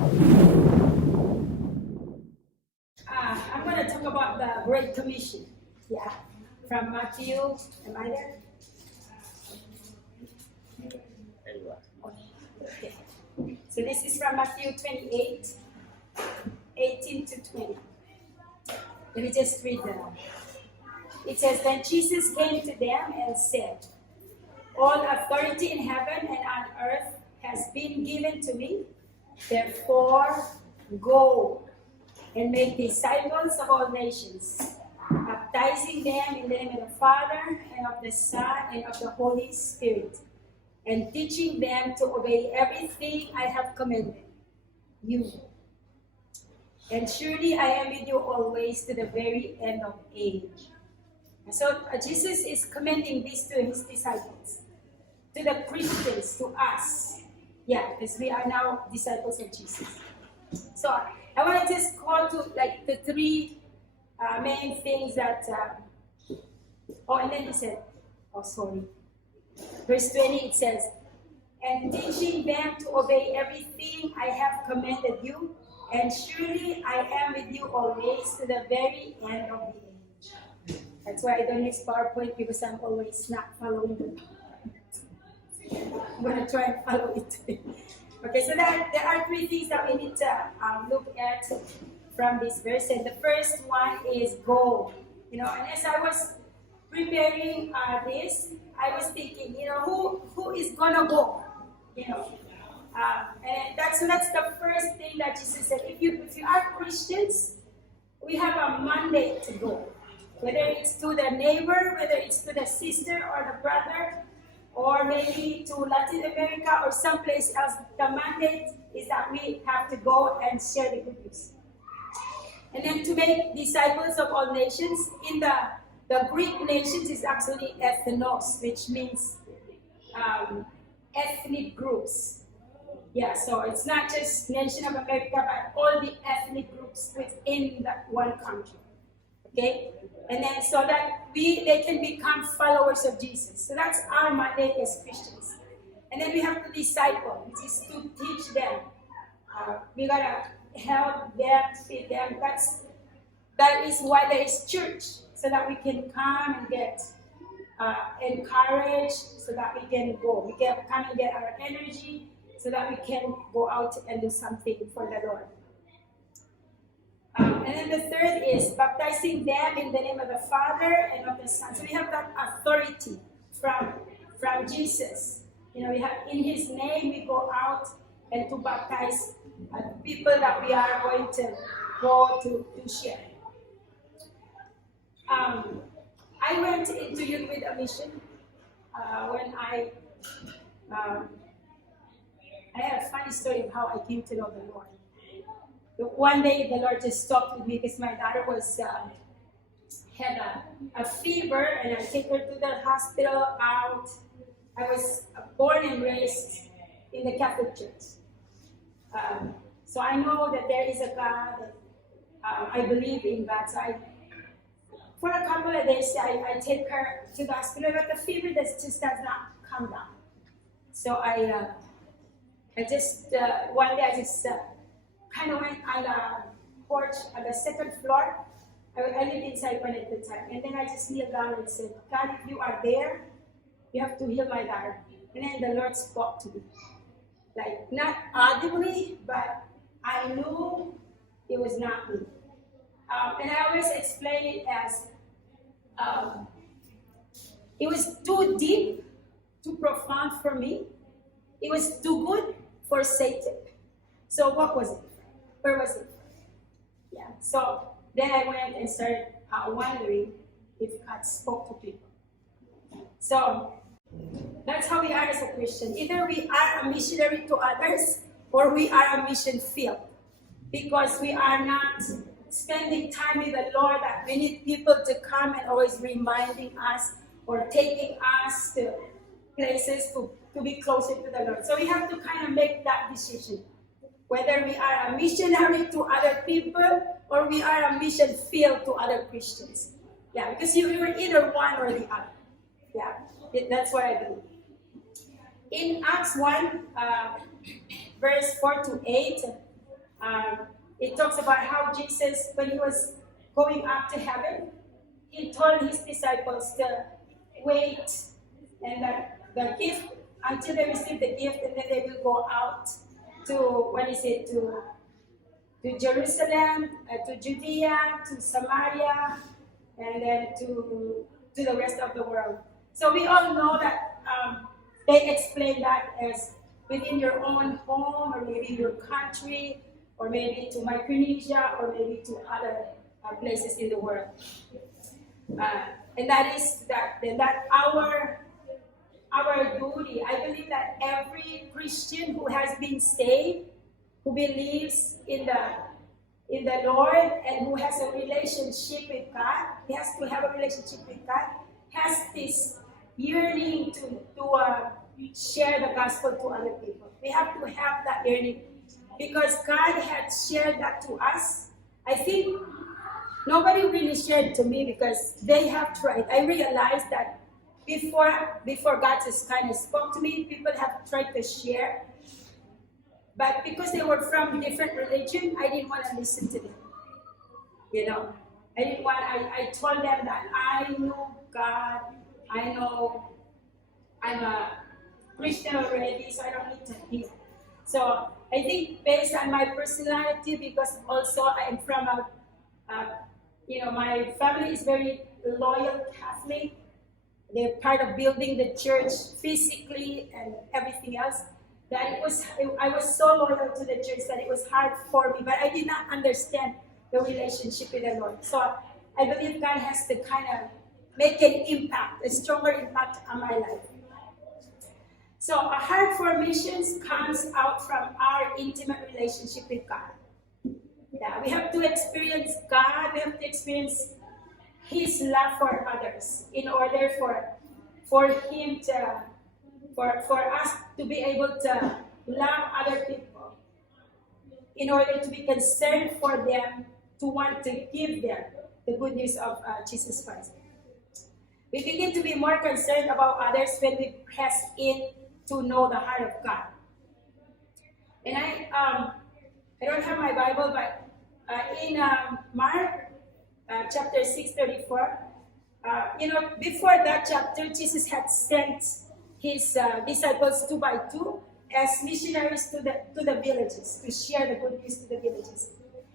I'm going to talk about the Great Commission. Yeah, from Matthew. Am I there? There you are. Okay. So this is from Matthew 28, 18 to 20. Let me just read that. It says, Then Jesus came to them and said, All authority in heaven and on earth has been given to me. Therefore, go and make disciples of all nations, baptizing them in the name of the Father, and of the Son, and of the Holy Spirit, and teaching them to obey everything I have commanded you. And surely I am with you always to the very end of age. So Jesus is commending this to his disciples, to the Christians, to us. Yeah, because we are now disciples of Jesus. So I want to just call to like the three main things that. And then he said, Verse 20 it says, and teaching them to obey everything I have commanded you, and surely I am with you always to the very end of the age. That's why I don't use PowerPoint, because I'm always not following it. I'm going to try and follow it. Okay, so there are three things that we need to look at from this verse. And the first one is go. And as I was preparing this, I was thinking, who is going to go? And that's the first thing that Jesus said. If you are Christians, we have a mandate to go. Whether it's to the neighbor, whether it's to the sister or the brother, or maybe to Latin America or someplace else, the mandate is that we have to go and share the good news. And then to make disciples of all nations. In the Greek nations is actually ethnos, which means ethnic groups. Yeah, so it's not just nation of America, but all the ethnic groups within that one country. Okay? And then so that they can become followers of Jesus. So that's our mandate as Christians. And then we have to disciple, which is to teach them. We gotta help them, feed them. That is why there is church, so that we can come and get encouraged, so that we can go. We can come and get our energy, so that we can go out and do something for the Lord. And then the third is baptizing them in the name of the Father and of the Son. So we have that authority from Jesus. We have in His name we go out and to baptize people that we are going to go to share. I went into Youth with a Mission when I have a funny story of how I came to know the Lord. One day the Lord just talked with me because my daughter had a fever, and I take her to the hospital out. I was born and raised in the Catholic Church. So I know that there is a God. I believe in God. So for a couple of days, I take her to the hospital, but the fever just does not come down. So I just, one day I just kind of went on the porch on the second floor. I lived inside one at the time. And then I just kneeled down and said, God, if you are there, you have to heal my daughter. And then the Lord spoke to me. Like, not audibly, but I knew it was not me. And I always explain it as, it was too deep, too profound for me. It was too good for Satan. So what was it? Where was it? Yeah. So then I went and started wondering if God spoke to people. So that's how we are as a Christian. Either we are a missionary to others, or we are a mission field. Because we are not spending time with the Lord, that we need people to come and always reminding us or taking us to places to be closer to the Lord. So we have to kind of make that decision. Whether we are a missionary to other people, or we are a mission field to other Christians. Yeah, because you're either one or the other. Yeah, that's what I believe. In Acts 1, verse 4 to 8, it talks about how Jesus, when he was going up to heaven, he told his disciples to wait and that the gift until they receive the gift, and then they will go out to to Jerusalem, to Judea, to Samaria, and then to the rest of the world. So we all know that they explain that as within your own home, or maybe your country, or maybe to Micronesia, or maybe to other places in the world. And that is that our duty. I believe that every Christian who has been saved, who believes in the Lord, and who has a relationship with God, he has to have a relationship with God, has this yearning to share the gospel to other people. We have to have that yearning because God had shared that to us. I think nobody really shared to me because they have tried. I realized that before God just kind of spoke to me, people have tried to share. But because they were from different religion, I didn't want to listen to them. You know, I told them that I know God, I know I'm a Christian already, so I don't need to hear. So I think based on my personality, because also I am from my family is very loyal Catholic. They're part of building the church physically and everything else. That I was so loyal to the church that it was hard for me, but I did not understand the relationship with the Lord. So I believe God has to kind of make an impact, a stronger impact on my life. So a heart for missions comes out from our intimate relationship with God. Yeah, we have to experience God, we have to experience His love for others in order for Him to for us to be able to love other people, in order to be concerned for them, to want to give them the good news of Jesus Christ. We begin to be more concerned about others when we press in to know the heart of God. And I don't have my Bible, but in Mark chapter 6:34, before that chapter, Jesus had sent his disciples 2 by 2 as missionaries to the villages, to share the good news to the villages.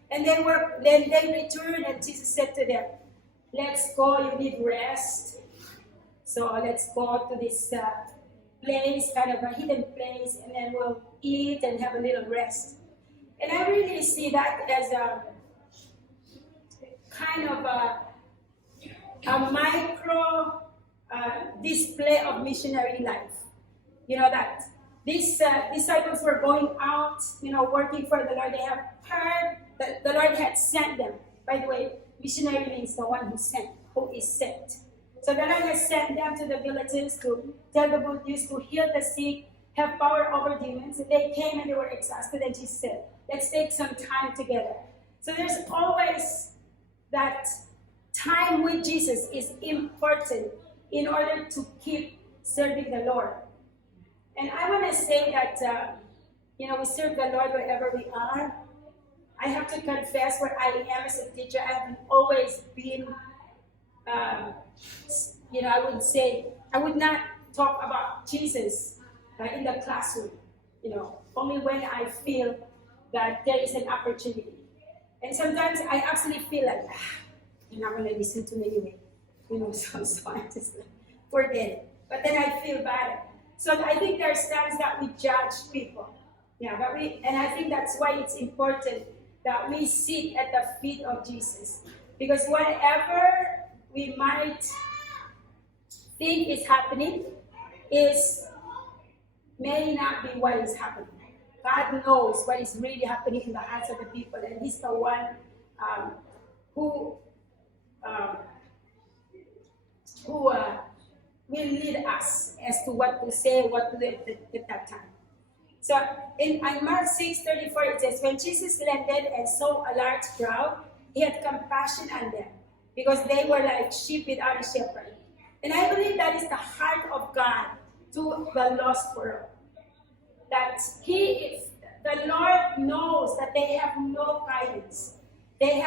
And then they returned, and Jesus said to them, "Let's go. You need rest. So let's go to this place, kind of a hidden place, and then we'll eat and have a little rest." And I really see that as a kind of a micro display of missionary life. You know, that these disciples were going out, working for the Lord. They have heard that the Lord had sent them. By the way, missionary means the one who is sent. So the Lord has sent them to the villages to tell the good news, to heal the sick, have power over demons. And they came and they were exhausted, and Jesus said, "Let's take some time together." So there's always that time with Jesus is important in order to keep serving the Lord. And I want to say that, we serve the Lord wherever we are. I have to confess, where I am as a teacher, I haven't always been, I would not talk about Jesus in the classroom, only when I feel that there is an opportunity. And sometimes I actually feel like, you're not going to listen to me anyway. So I just forget it. But then I feel bad. So I think there are times that we judge people. Yeah, and I think that's why it's important that we sit at the feet of Jesus. Because whatever we might think is happening may not be what is happening. God knows what is really happening in the hearts of the people, and He's the one who will lead us as to what to say, what to do at that time. So in Mark 6:34, it says, "When Jesus landed and saw a large crowd, He had compassion on them, because they were like sheep without a shepherd." And I believe that is the heart of God to the lost world. That the Lord knows that they have no guidance. They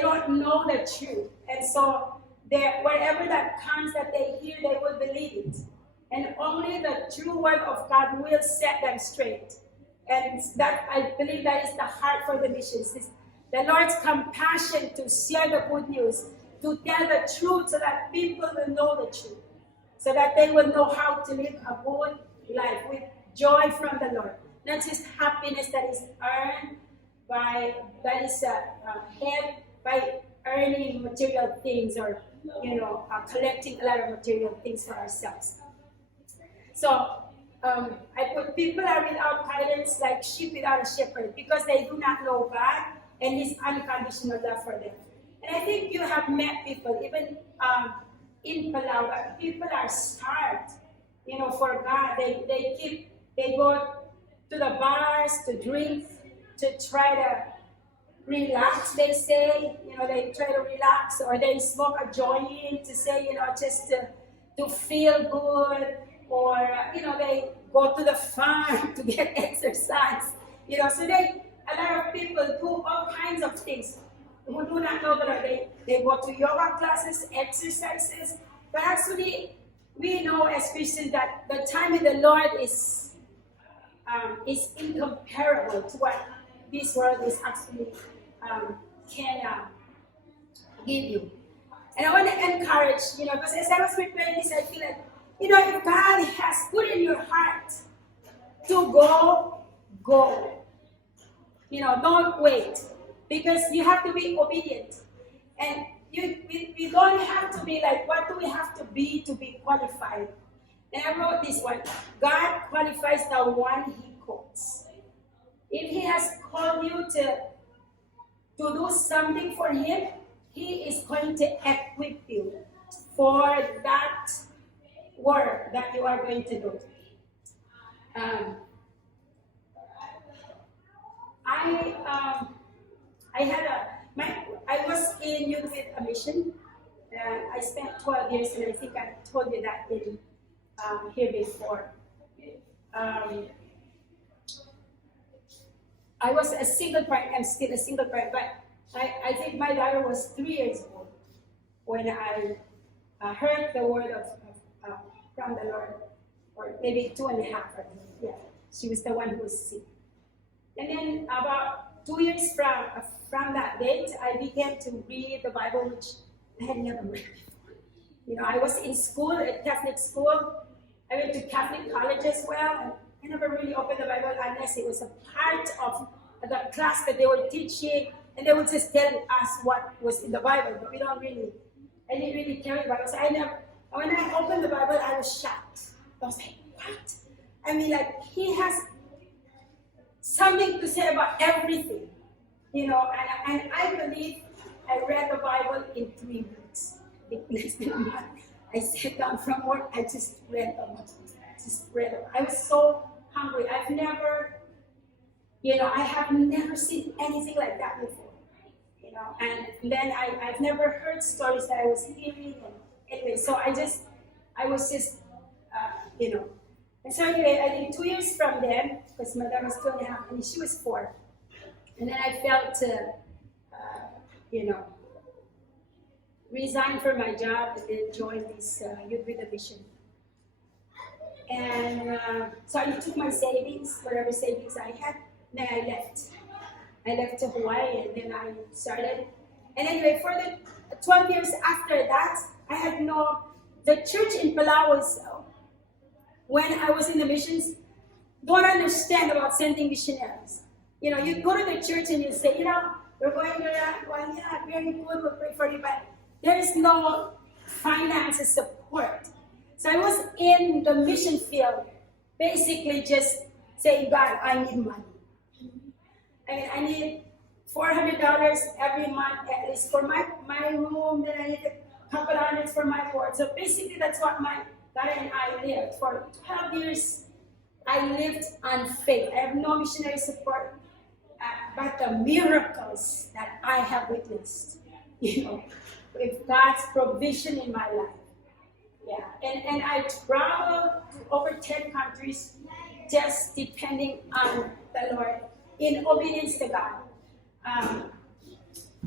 don't know the truth. And so whatever that comes that they hear, they will believe it. And only the true word of God will set them straight. And that, I believe, that is the heart for the missions. It's the Lord's compassion to share the good news, to tell the truth so that people will know the truth, so that they will know how to live a good life with joy from the Lord. Not just happiness that is earned by, that is had by earning material things, or collecting a lot of material things for ourselves. So I put, people are without guidance like sheep without a shepherd, because they do not know God and His unconditional love for them. And I think you have met people, even in Palau, people are starved, for God. They go to the bars to drink, to try to relax, they say. They try to relax, or they smoke a joint to say, just to feel good, or they go to the farm to get exercise. So a lot of people do all kinds of things who do not know the Lord. They go to yoga classes, exercises, but actually we know as Christians that the time with the Lord is incomparable to what this world is actually can give you. And I want to encourage, because as I was preparing this, I feel like, if God has put in your heart to go, go. Don't wait, because you have to be obedient. And we don't have to be like, what do we have to be qualified? And I wrote this one: God qualifies the one He calls. If He has called you to do something for Him, He is going to equip you for that work that you are going to do. I was in Youth with a Mission. I spent 12 years, and I think I told you that in here before. I was a single parent. I'm still a single parent, but I think my daughter was 3 years old when I heard the word from the Lord, or maybe 2.5. Yeah, she was the one who was sick. And then about 2 years from that date, I began to read the Bible, which I had never read before. I was in school, at Catholic school. I went to Catholic college as well, and I never really opened the Bible unless it was a part of the class that they were teaching, and they would just tell us what was in the Bible, but I didn't really carry the Bible. So when I opened the Bible, I was shocked. I was like, what? I mean, like, He has something to say about everything, and I believe I read the Bible in 3 weeks. Less than a month. I sat down from work, I just read the Bible. I was so hungry. I have never seen anything like that before, and then I've never heard stories that I was hearing, and anyway, so I was just, and so anyway, I think 2 years from then, because my daughter was 2.5, and she was 4, and then I felt resign from my job and then join this Youth with a Mission. And so I took my savings, whatever savings I had, then I left. I left to Hawaii, and then I started. And anyway, for the 12 years after that, I had the church in Palau was, when I was in the missions, don't understand about sending missionaries. You go to the church and you say, we're going to that one, yeah, very good, we'll pray for you, but there is no financial support. So I was in the mission field, basically just saying, God, I need money. I need $400 every month, at least for my room, then I need a couple hundreds for my board. So basically that's what my daughter and I lived. For 12 years, I lived on faith. I have no missionary support, but the miracles that I have witnessed, with God's provision in my life. Yeah, and I traveled to over 10 countries, just depending on the Lord in obedience to God.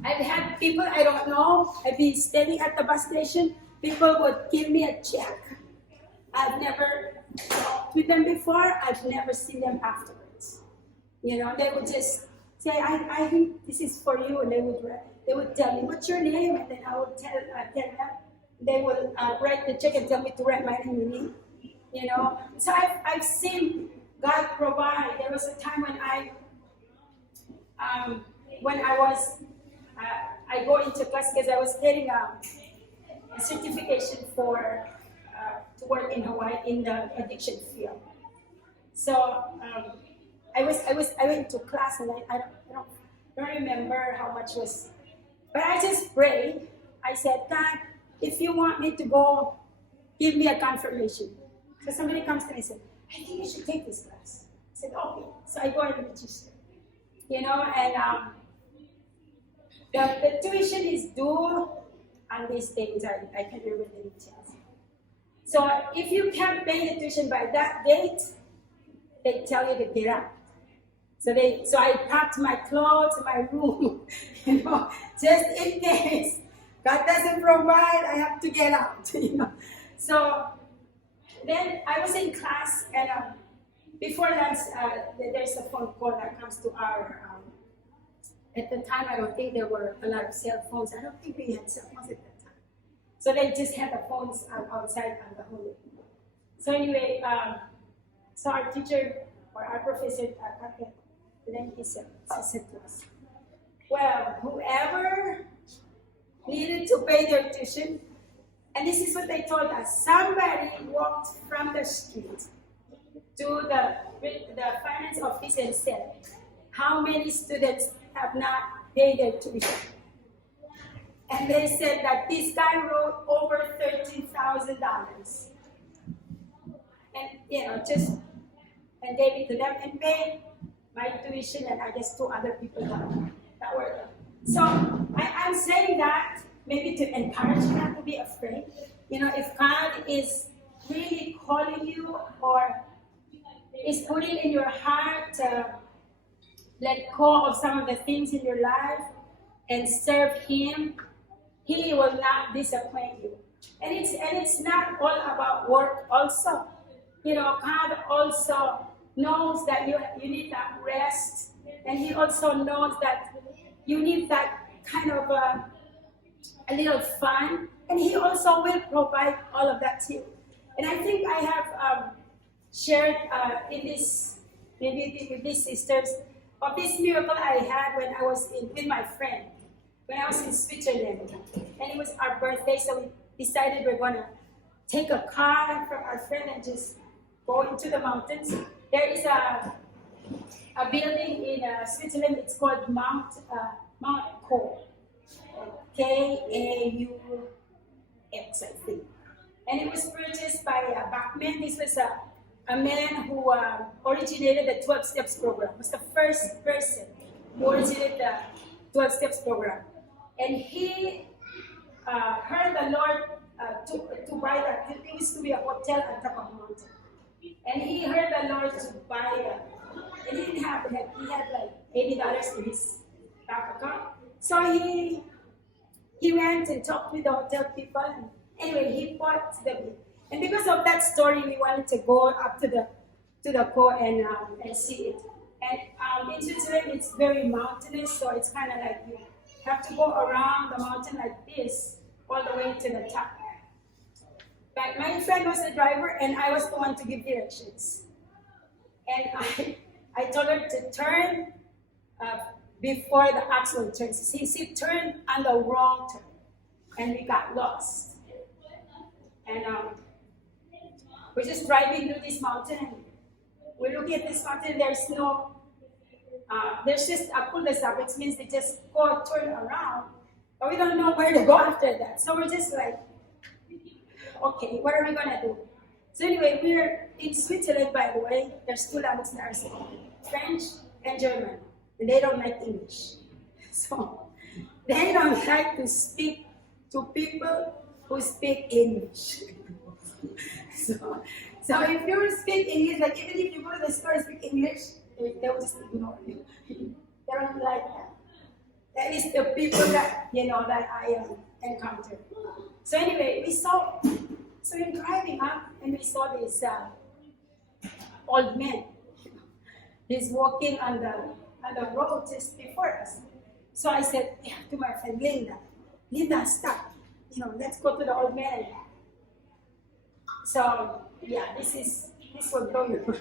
I've had people I don't know. I've been standing at the bus station. People would give me a check. I've never talked with them before. I've never seen them afterwards. You know, they would just say, I think this is for you. And they would tell me, what's your name? And then I would tell them. They would write the check and tell me to write my name. You know, so I've seen God provide. There was a time when I go into class because I was getting a certification for to work in Hawaii in the addiction field. So I went to class and I don't remember how much was, but I just prayed. I said, God, if you want me to go, give me a confirmation. So somebody comes to me and said, I think you should take this class. I said, okay. So I go and register. You know, and the tuition is due on these days. I can't remember the details. So if you can't pay the tuition by that date, they tell you to get out. So I packed my clothes in my room, you know, just in case God doesn't provide, I have to get out, you know. So then I was in class, and before lunch, there's a phone call that comes to our. At the time, I don't think there were a lot of cell phones. I don't think we had cell phones at that time. So they just had the phones outside on the hall. So anyway, so our teacher or our professor, then he said to us, well, whoever needed to pay their tuition, and this is what they told us, somebody walked from the street to the finance office and said, how many students have not paid their tuition? And they said that this guy wrote over $13,000. And, you know, and gave it to them and paid my tuition and I guess 2 other people that were there. So I'm saying that maybe to encourage you not to be afraid. You know, if God is really calling you or is putting in your heart to let go of some of the things in your life and serve Him, He will not disappoint you. And it's not all about work also. You know, God also knows that you need that rest, and He also knows that you need that kind of a little fun, and He also will provide all of that to you. And I think I have shared in this, maybe with these sisters, of this miracle I had when I was with my friend, when I was in Switzerland, and it was our birthday, so we decided we're gonna take a car from our friend and just go into the mountains. There is a building in Switzerland. It's called Mount Kau, K-A-U-X, I think. And it was purchased by Bachman. This was a man who originated the 12 Steps program. He was the first person who originated the 12 Steps program. And he heard the Lord to buy that. It used to be a hotel on top of a mountain. And he heard the Lord to buy that. And he didn't have it. He had like $80 in his bank account. So he went and talked with the hotel people. And anyway, he bought the. And because of that story, we wanted to go up to the Kau and see it. And in Switzerland, it's very mountainous, so it's kind of like you have to go around the mountain like this, all the way to the top. But my friend was the driver, and I was the one to give directions. And I told her to turn before the actual turn. She turned on the wrong turn, and we got lost. And we're just driving through this mountain, and we're looking at this mountain. There's just a cul-de-sac, which means they just go turn around, but we don't know where to go after that. So we're just like, okay, what are we gonna do? So anyway, we're in Switzerland, by the way. There's 2 languages there, French and German, and they don't like English. So they don't like to speak to people who speak English. So So if you speak English, like even if you go to the store and speak English, they will just ignore you. They don't like that. That is the people that, that I encountered. So anyway, so in driving up, and we saw this old man. He's walking on the road just before us. So I said to my friend Linda, stop. Let's go to the old man. So yeah, this will blow you.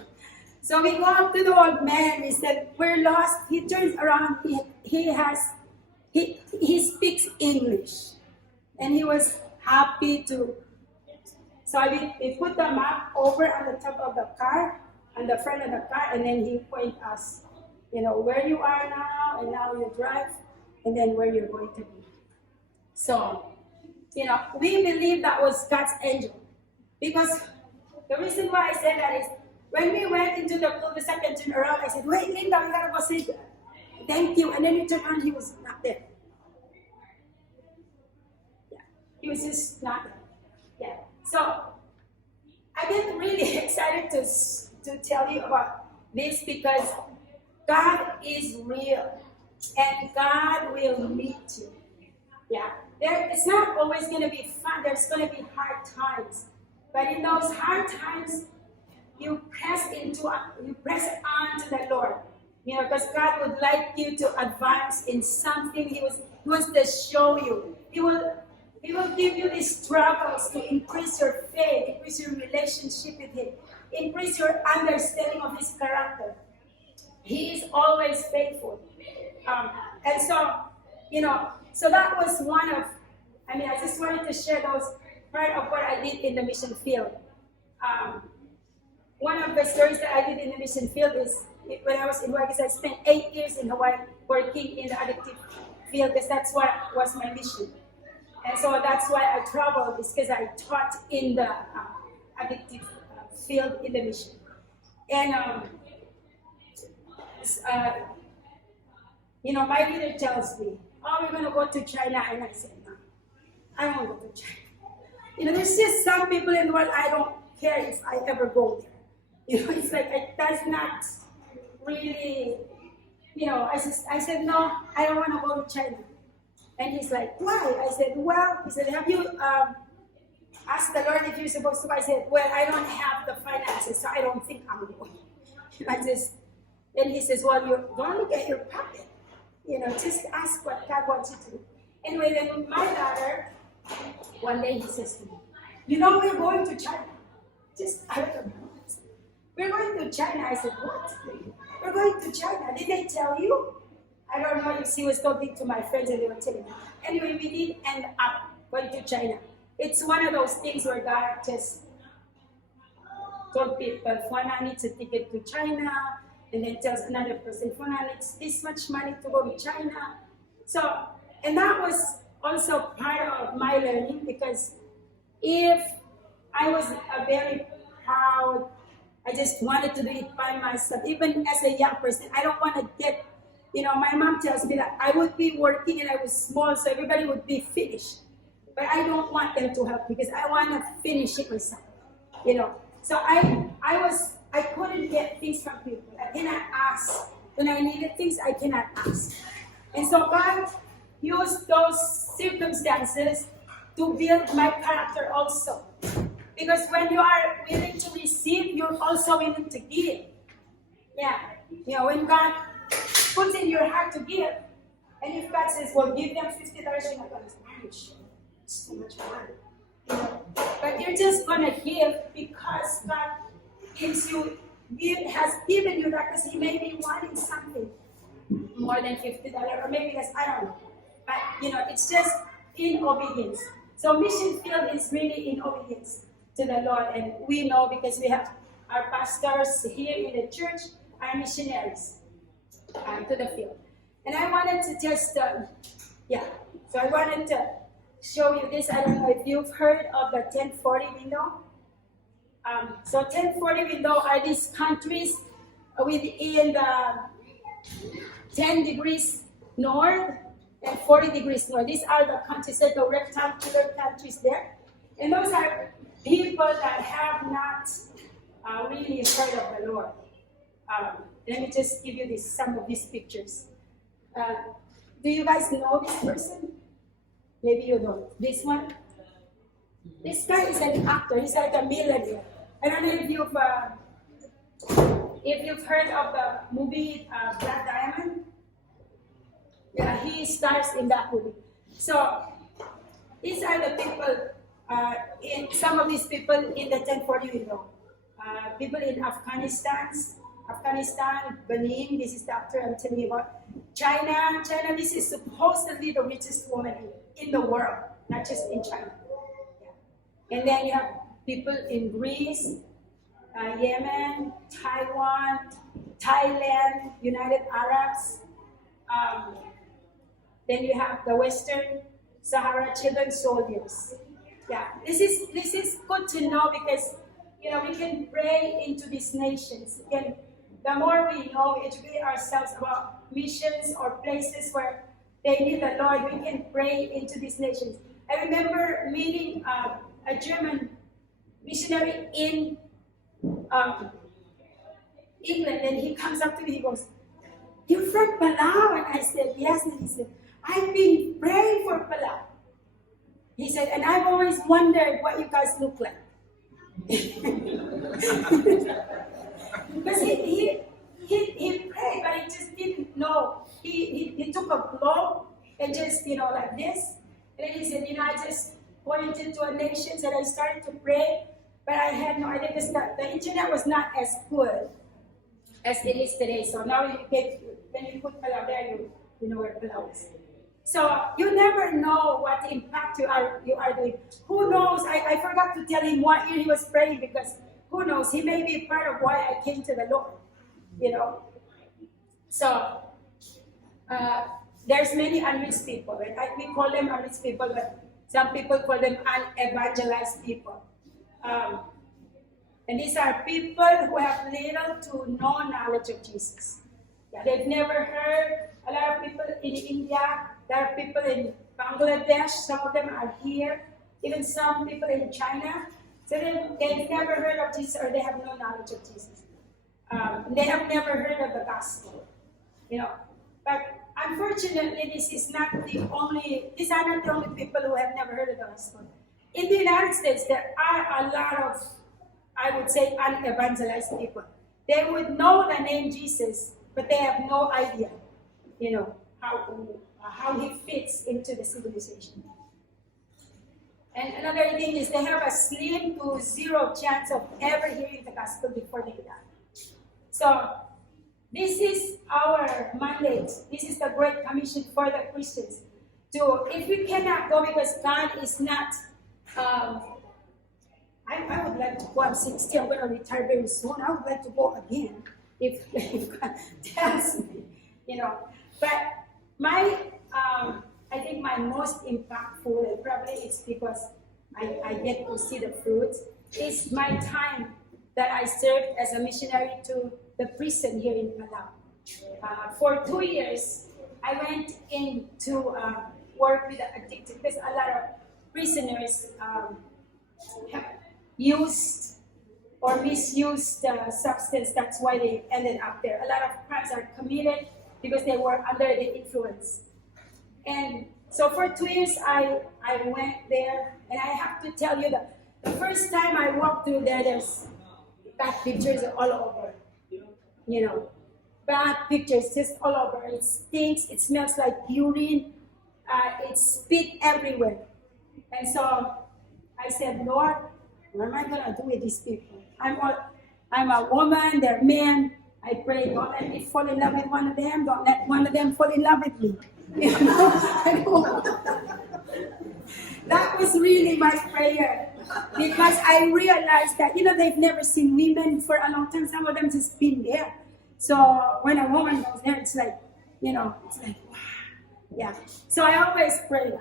So we go up to the old man. We said, we're lost. He turns around. He speaks English, and he was happy to. So we put the map over on the top of the car, on the front of the car, and then he point us, where you are now, and now you drive, and then where you're going to be. So, we believe that was God's angel, because the reason why I said that is when we went into the cul-de-sac and turned around, I said, wait, Linda, we gotta go say thank you, and then we turned around, he was not there. Yeah, he was just not there. Yeah. So I get really excited to tell you about this because God is real and God will meet you. Yeah. It's not always going to be fun. There's going to be hard times. But in those hard times, you press on to the Lord. Because God would like you to advance in something. He wants to show you. He will give you these struggles to increase your faith, increase your relationship with Him, increase your understanding of His character. He is always faithful. And so, so that was I just wanted to share those part of what I did in the mission field. One of the stories that I did in the mission field is when I was in Hawaii, because I spent 8 years in Hawaii working in the addictive field, because that's what was my mission. And so that's why I traveled, is because I taught in the addictive field in the mission. And, my leader tells me, we're going to go to China. And I said, no, I won't go to China. There's just some people in the world, I don't care if I ever go there. It's like, it does not really, I said, no, I don't want to go to China. And he's like, why? I said, have you asked the Lord if you're supposed to? I said, I don't have the finances, so I don't think I'm going. And he says, you don't look at your pocket. Just ask what God wants you to do. Anyway, then my daughter, one day he says to me, we're going to China. Just out of the blue. We're going to China. I said, what? We're going to China. Did they tell you? I don't know if she was talking to my friends and they were telling me. Anyway, we did end up going to China. It's one of those things where God just told people, Fuana needs a ticket to China, and then tells another person, Fuana needs this much money to go to China. So, and that was also part of my learning, because if I was a very proud, I just wanted to do it by myself, even as a young person, I don't want to get, my mom tells me that I would be working and I was small, so everybody would be finished. But I don't want them to help because I want to finish it myself, So I couldn't get things from people. I cannot ask. When I needed things, I cannot ask. And so God used those circumstances to build my character also. Because when you are willing to receive, you're also willing to give. Yeah. When God puts in your heart to give, and if God says, give them $50, you're not going to say, are you sure? It's so much money. But you're just going to give because God has given you that, because He may be wanting something more than $50 or maybe less, I don't know. But, it's just in obedience. So mission field is really in obedience to the Lord, and we know because we have our pastors here in the church, our missionaries to the field. And I wanted to just, so I wanted to show you this. I don't know if you've heard of the 1040 window. So 1040 window are these countries within the 10 degrees north and 40 degrees north. These are the countries, that the rectangular countries there. And those are people that have not really heard of the Lord. Let me just give you some of these pictures. Do you guys know this person? Maybe you don't. This one? This guy is an actor. He's like a millionaire. I don't know if you've heard of the movie Black Diamond. Yeah, he stars in that movie. So these are the people. Some of these people in the 1040 window. People in Afghanistan, Benin. This is the actor I'm telling you about. China. This is supposedly the richest woman in the world, not just in China. Yeah. And then you have people in Greece, Yemen, Taiwan, Thailand, United Arabs. Then you have the Western Sahara children soldiers. Yeah, this is good to know because we can pray into these nations. And the more we know, we educate ourselves about missions or places where they need the Lord, we can pray into these nations. I remember meeting a German missionary in England, and he comes up to me, he goes, "You're from Palau?" And I said, "Yes." And he said, "I've been praying for Palau." He said, "And I've always wondered what you guys look like." Because he prayed, but he just didn't know. He took a blow and just, like this. And then he said, I just pointed to a nation and I started to pray, but I had no idea because the internet was not as good as it is today. So now when you put Palau there, you know where Palau is. So you never know what impact you are doing. Who knows? I forgot to tell him what year he was praying because who knows? He may be part of why I came to the Lord. So there's many unreached people. Right? We call them unreached people, but some people call them unevangelized people. And these are people who have little to no knowledge of Jesus. Yeah, they've never heard. A lot of people in India, there are people in Bangladesh, some of them are here, even some people in China. So they've never heard of Jesus or they have no knowledge of Jesus. They have never heard of the gospel. But unfortunately, these are not the only people who have never heard of the gospel. In the United States, there are a lot of, I would say, unevangelized people. They would know the name Jesus, but they have no idea, how he fits into the civilization. And another thing is they have a slim to zero chance of ever hearing the gospel before they die. So this is our mandate. This is the Great Commission for the Christians. If we cannot go because God is not, I would like to go. I'm 60. I'm going to retire very soon. I would like to go again if God tells me, But I think my most impactful, and probably it's because I get to see the fruits, is my time that I served as a missionary to the prison here in Palau. For 2 years, I went in to work with the addicted because a lot of prisoners have used or misused substance. That's why they ended up there. A lot of crimes are committed because they were under the influence. And so for 2 years, I went there, and I have to tell you that the first time I walked through there, there's bad pictures all over. Bad pictures just all over. It stinks. It smells like urine. It's spit everywhere. And so I said, Lord, what am I gonna do with these people? I'm a woman. They're men. I pray, don't let me fall in love with one of them. Don't let one of them fall in love with me. That was really my prayer because I realized that they've never seen women for a long time. Some of them just been there. So when a woman goes there, it's like, it's like, wow. Yeah. So I always pray.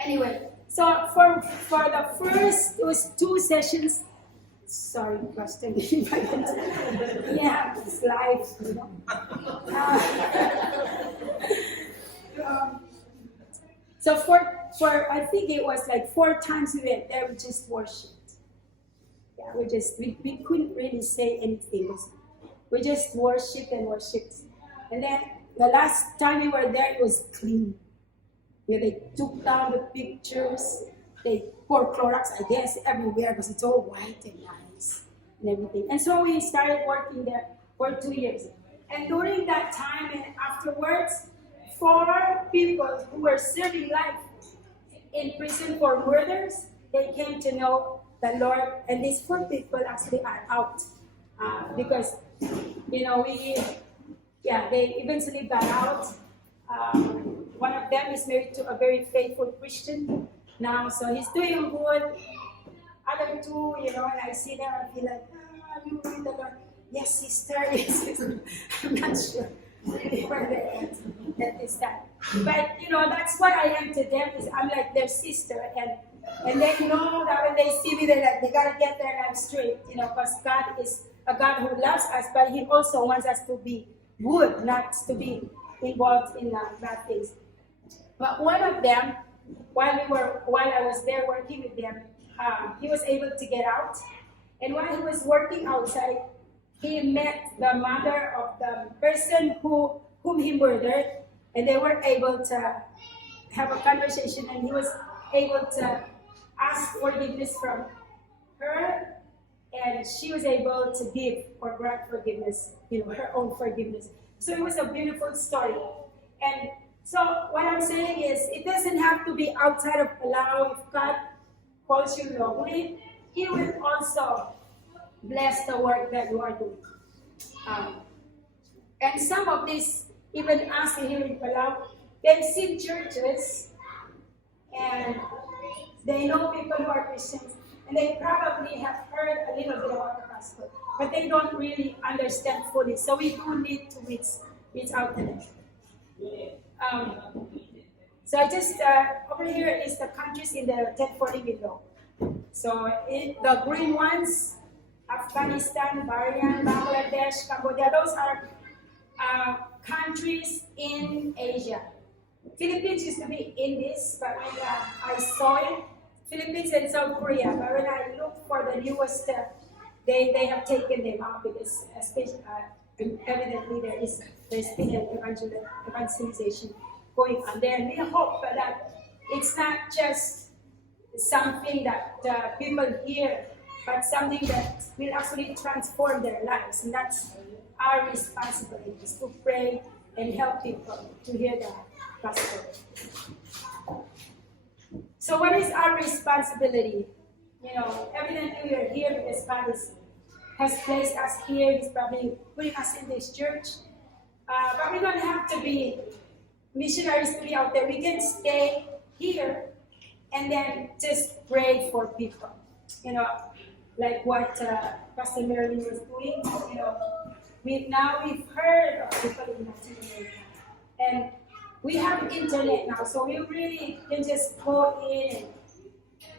Anyway, so for the first, it was 2 sessions. Sorry, question. Yeah, it's life, So for I think it was like 4 times we went there, we just worshipped. Yeah, we couldn't really say anything. We just worshiped and worshiped. And then the last time we were there, it was clean. Yeah, they took down the pictures. They poured Clorox, I guess, everywhere because it's all white and nice and everything. And so we started working there for 2 years. And during that time and afterwards, 4 people who were serving life in prison for murders, they came to know the Lord. And these 4 people actually are out because, they eventually got out. One of them is married to a very faithful Christian now, so he's doing good. Other 2, and I see them, I feel like, you with the Lord. Yes, sister, yes, sister. I'm not sure really where they're at this time. But, that's what I am to them, is I'm like their sister, and they know that when they see me, they're like, they gotta get their life straight, because God is a God who loves us, but He also wants us to be good, not to be involved in bad things. But one of them, while I was there working with them, he was able to get out. And while he was working outside, he met the mother of the person whom he murdered, and they were able to have a conversation, and he was able to ask forgiveness from her, and she was able to give or grant forgiveness, her own forgiveness. So it was a beautiful story. And so what I'm saying is, it doesn't have to be outside of Palau. If God calls you locally, He will also bless the work that you are doing. And some of these, even us here in Palau, they've seen churches and they know people who are Christians, and they probably have heard a little bit about the gospel, but they don't really understand fully. So we do need to reach out to them. So I just, over here is the countries in the 1040 window. So the green ones, Afghanistan, Bahrain, Bangladesh, Cambodia, those are countries in Asia. Philippines used to be in this, but when I saw it, Philippines and South Korea, but when I looked for the newest, they have taken them out because evidently there's been an evangelization going on there. And we hope that it's not just something that people hear, but something that will actually transform their lives. And that's our responsibility, is to pray and help people to hear the gospel. So what is our responsibility? Evidently we are here because God has placed us here. He's probably putting us in this church. But we don't have to be missionaries to be out there. We can stay here and then just pray for people. Like what Pastor Marilyn was doing. We've heard of people in Latin America. And we have internet now, so we really can just go in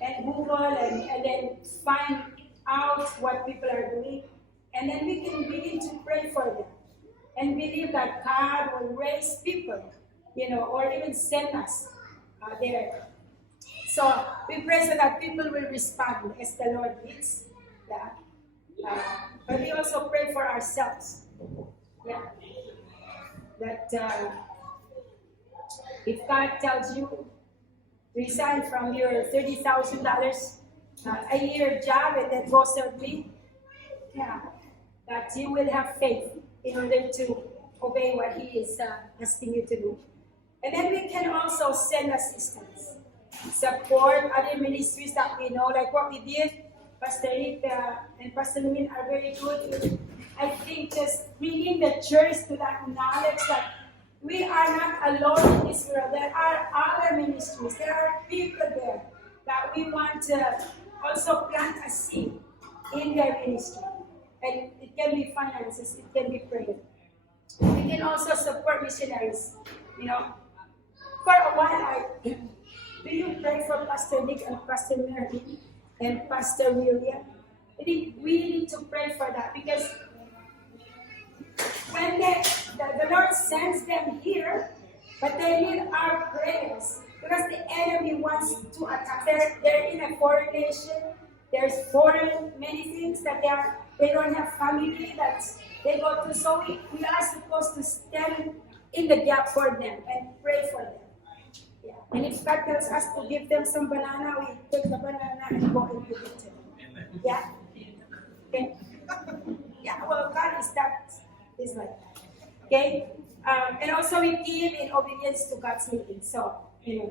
and Google and then find out what people are doing. And then we can begin to pray for them and believe that God will raise people, or even send us there. So we pray so that people will respond as the Lord leads. But we also pray for ourselves. That if God tells you, resign from your $30,000 a year job and then go serve me, that you will have faith in order to obey what He is asking you to do. And then we can also send assistance, support other ministries that we know, like what we did. Pastor Rick and Pastor Lumin are very good. I think just bringing the church to that knowledge that we are not alone in this world. There are other ministries. There are people there that we want to also plant a seed in their ministry. And it can be finances, it can be prayer. We can also support missionaries. For a while, do you pray for Pastor Nick and Pastor Mary and Pastor William? I think we need to pray for that, because when the Lord sends them here, but they need our prayers, because the enemy wants to attack. They're in a foreign nation, there's foreign many things that they don't have family that they go to. So we are supposed to stand in the gap for them and pray for them. Yeah. And if God tells us to give them some banana, we take the banana and go and give it to them. Yeah. Okay. Yeah. Well, God is like that. Okay. And also we give in obedience to God's leading. So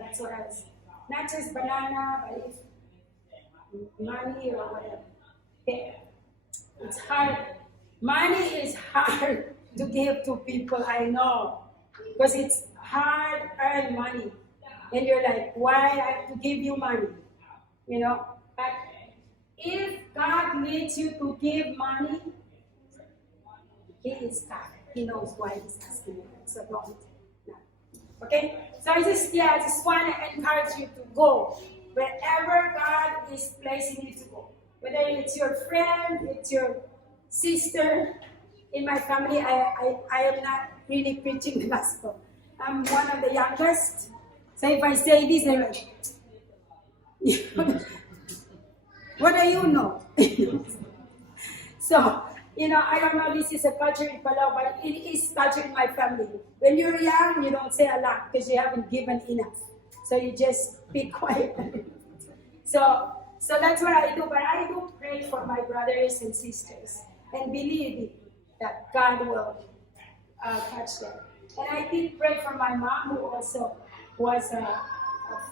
that's what I was. Not just banana, but if money or whatever. Okay. It's hard. Money is hard to give to people, I know. Because it's hard earned money. And you're like, why I have to give you money? But if God leads you to give money, He is God. He knows why He's asking you. So don't. Okay? So I just want to encourage you to go wherever God is placing you to go. Whether it's your friend, it's your sister. In my family, I am not really preaching the gospel. I'm one of the youngest. So if I say this, they're like, what do you know? So, I don't know, this is a culture in Palau, but it is culture in my family. When you're young, you don't say a lot because you haven't given enough. So you just be quiet. So that's what I do. But I do pray for my brothers and sisters and believe that God will touch them. And I did pray for my mom, who also was a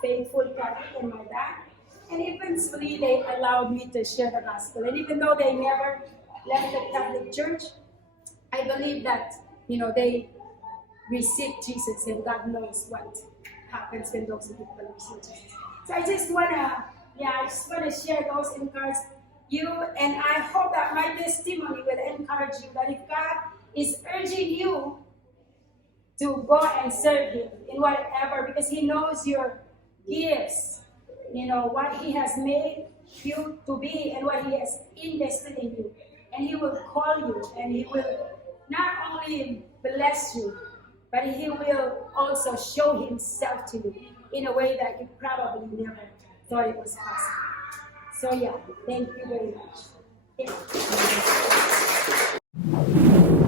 faithful Catholic, and my dad. And eventually they allowed me to share the gospel. And even though they never left the Catholic Church, I believe that, they received Jesus, and God knows what happens when those people receive Jesus. So I just want to share those, encourage you, and I hope that my testimony will encourage you that if God is urging you to go and serve Him in whatever, because He knows your gifts, what He has made you to be and what He has invested in you. And He will call you, and He will not only bless you, but He will also show Himself to you in a way that you probably never thought it was possible. So thank you very much.